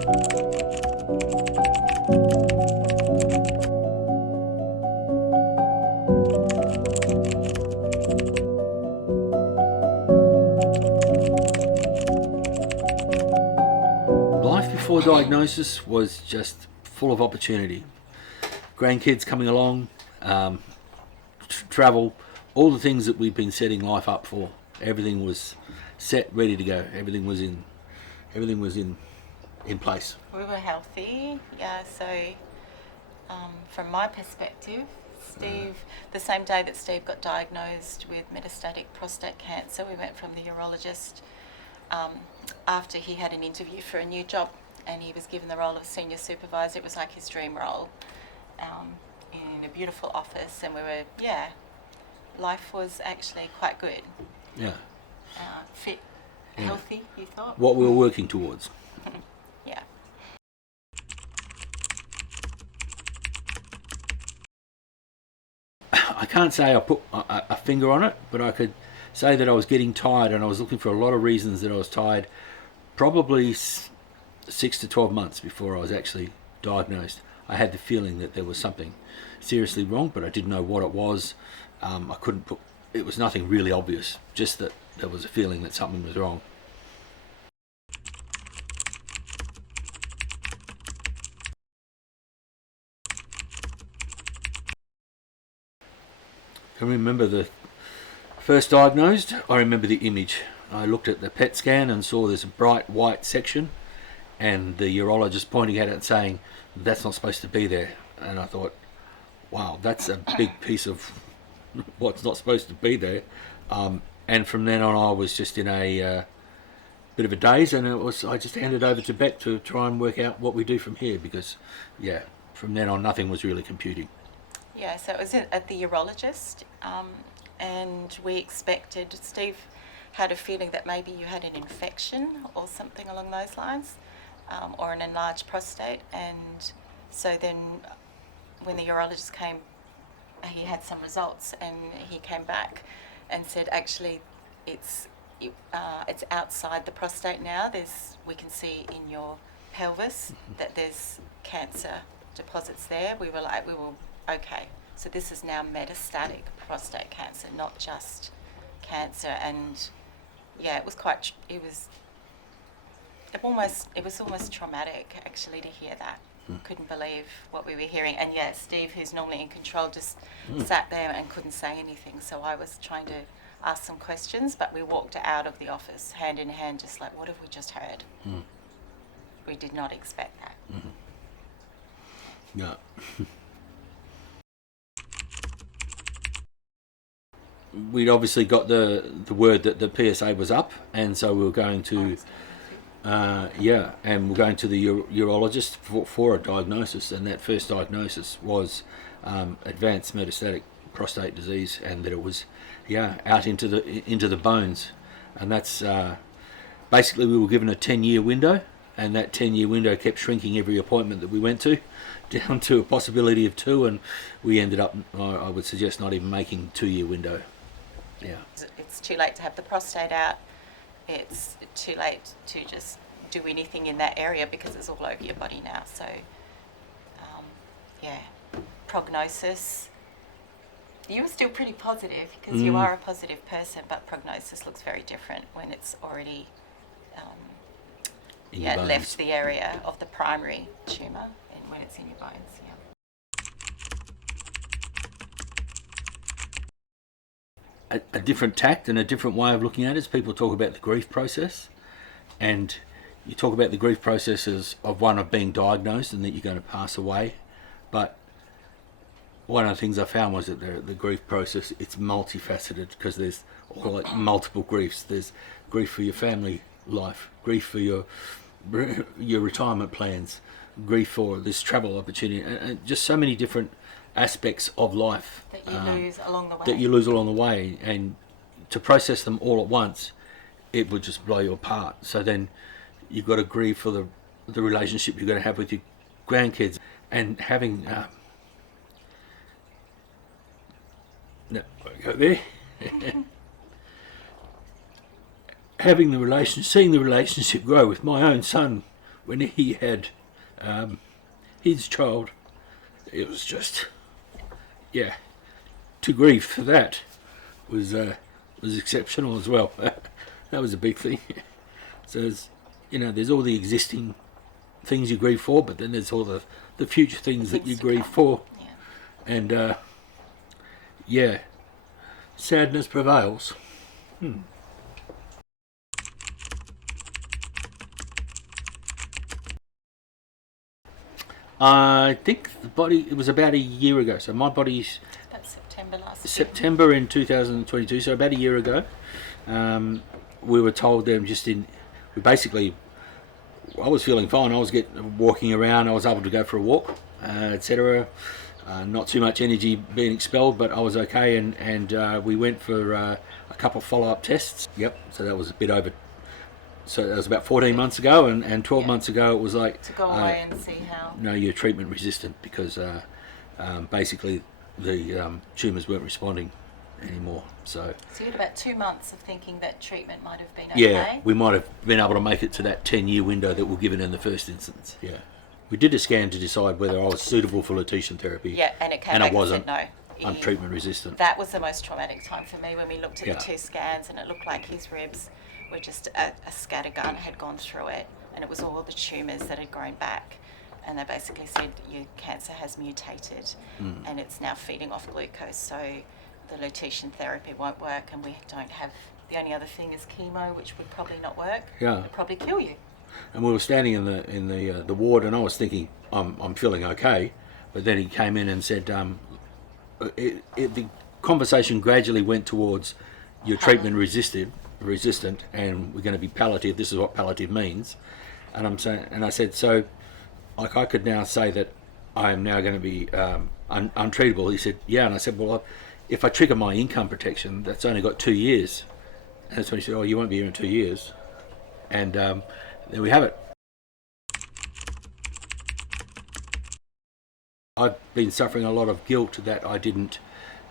Life before diagnosis was just full of opportunity. Grandkids coming along, travel, all the things that we've been setting life up for. Everything was set, ready to go. Everything was in place. We were healthy, yeah. So from my perspective, Steve, the same day that Steve got diagnosed with metastatic prostate cancer, we went from the urologist after he had an interview for a new job, and he was given the role of senior supervisor. It was like his dream role, in a beautiful office, and we were, life was actually quite good. Yeah. Fit, healthy, you thought? What we were working towards. Yeah. I can't say I put a finger on it, but I could say that I was getting tired, and I was looking for a lot of reasons that I was tired. Probably 6 to 12 months before I was actually diagnosed, I had the feeling that there was something seriously wrong, but I didn't know what it was. I couldn't put. It was nothing really obvious, just that there was a feeling that something was wrong. I remember the first diagnosed. I remember the image. I looked at the PET scan and saw this bright white section, and the urologist pointing at it and saying, "That's not supposed to be there." And I thought, wow, that's a big piece of what's not supposed to be there. And from then on, I was just in a bit of a daze, and I just handed over to Beck to try and work out what we do from here, because, from then on, nothing was really computing. Yeah, so it was at the urologist, and we expected, Steve had a feeling that maybe you had an infection or something along those lines, or an enlarged prostate. And so then when the urologist came, he had some results, and he came back and said, actually, it's outside the prostate now. We can see in your pelvis that there's cancer deposits there. We were okay. So this is now metastatic prostate cancer, not just cancer. And it was almost traumatic actually to hear that. Couldn't believe what we were hearing. And Steve, who's normally in control, just sat there and couldn't say anything. So I was trying to ask some questions, but we walked out of the office hand in hand, just like, what have we just heard? We did not expect that. No. We'd obviously got the word that the PSA was up, and so we were going to and we're going to the urologist for a diagnosis, and that first diagnosis was advanced metastatic prostate disease, and that it was out into the bones. And that's basically, we were given a 10-year window, and that 10-year window kept shrinking every appointment that we went to, down to a possibility of 2, and we ended up, I would suggest, not even making 2-year window. It's too late to have the prostate out. It's too late to just do anything in that area because it's all over your body now. So, prognosis. You were still pretty positive because you are a positive person, but prognosis looks very different when it's already left the area of the primary tumour and when it's in your bones. A different tact and a different way of looking at it is people talk about the grief process, and you talk about the grief process as of one of being diagnosed and that you're going to pass away. But one of the things I found was that the grief process, it's multifaceted, because there's multiple griefs. There's grief for your family life, grief for your retirement plans, grief for this travel opportunity, and just so many different aspects of life that you lose along the way. And to process them all at once, it would just blow you apart. So then you've got to grieve for the relationship you're going to have with your grandkids, and having having seeing the relationship grow with my own son when he had his child, it was just, yeah, to grieve for that was exceptional as well. That was a big thing. So there's all the existing things you grieve for, but then there's all the future things that you grieve for, and sadness prevails. I think it was about a year ago. So my body's About September last year. September in 2022, so about a year ago. We were told I was feeling fine. I was walking around. I was able to go for a walk, etc. Not too much energy being expelled, but I was okay. And we went for a couple of follow-up tests. Yep. So that was a bit over. So that was about 14 months ago, and 12 months ago it was like to go away and see how. No, you're treatment resistant because basically the tumours weren't responding anymore. So you had about 2 months of thinking that treatment might have been okay. Yeah, we might have been able to make it to that 10-year window that we're given in the first instance. Yeah, we did a scan to decide whether I was suitable for lutetium therapy. Yeah, and it came and back I wasn't. and said no. I'm treatment resistant. That was the most traumatic time for me when we looked at the 2 scans, and it looked like his ribs were just a scattergun had gone through it, and it was all the tumours that had grown back. And they basically said your cancer has mutated and it's now feeding off glucose, so the lutetium therapy won't work, and we don't have, the only other thing is chemo, which would probably not work. Yeah. It'd probably kill you. And we were standing in the ward, and I was thinking I'm feeling okay, but then he came in and said the conversation gradually went towards you're treatment resistant, and we're going to be palliative. This is what palliative means, and I said, so like I could now say that I am now going to be untreatable. He said, yeah, and I said, well, if I trigger my income protection, that's only got 2 years, and that's when he said, oh, you won't be here in 2 years, and there we have it. I've been suffering a lot of guilt that I didn't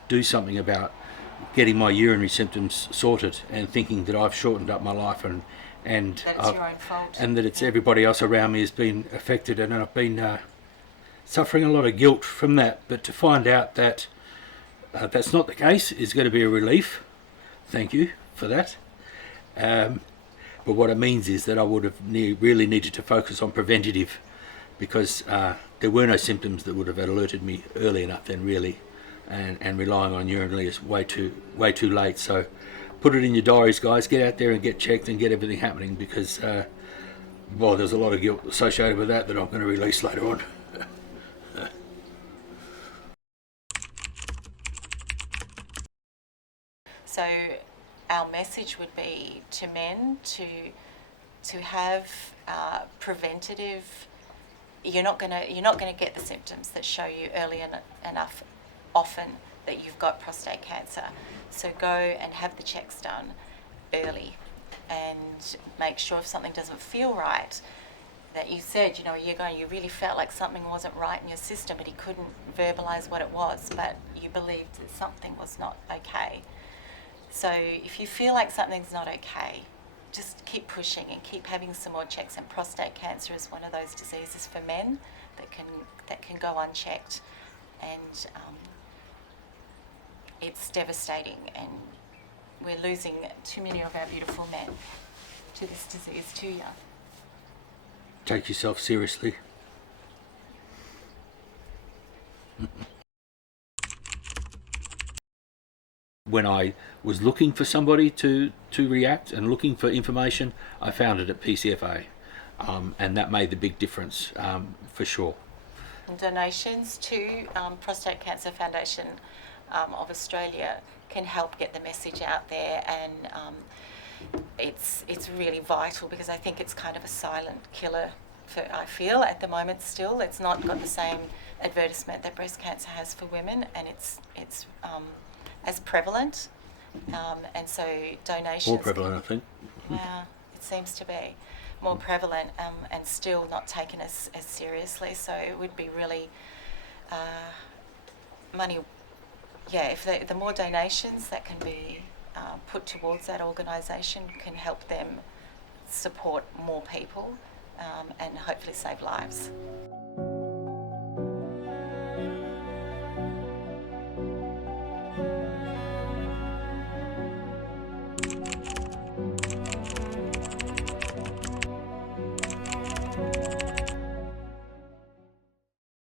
do something about getting my urinary symptoms sorted, and thinking that I've shortened up my life and that it's your own fault, and that it's everybody else around me has been affected, and I've been suffering a lot of guilt from that. But to find out that that's not the case is going to be a relief. Thank you for that. But what it means is that I would have really needed to focus on preventative, because there were no symptoms that would have alerted me early enough then, really, and relying on urinary is way too late. So put it in your diaries, guys. Get out there and get checked and get everything happening, because there's a lot of guilt associated with that I'm going to release later on. So our message would be to men to have preventative. You're not gonna get the symptoms that show you early enough, often, that you've got prostate cancer. So go and have the checks done early, and make sure if something doesn't feel right, that you said, you really felt like something wasn't right in your system, but he couldn't verbalize what it was, but you believed that something was not okay. So if you feel like something's not okay, just keep pushing and keep having some more checks. And prostate cancer is one of those diseases for men that can go unchecked, and it's devastating, and we're losing too many of our beautiful men to this disease too young. Take yourself seriously. When I was looking for somebody to react and looking for information, I found it at PCFA, and that made the big difference, for sure. And donations to Prostate Cancer Foundation of Australia can help get the message out there, and it's really vital, because I think it's kind of a silent killer. I feel at the moment still, it's not got the same advertisement that breast cancer has for women, and it's as prevalent, and so donations. More prevalent, I think. Yeah, it seems to be more prevalent, and still not taken as seriously. So it would be really money. Yeah, if the more donations that can be put towards that organisation can help them support more people and hopefully save lives.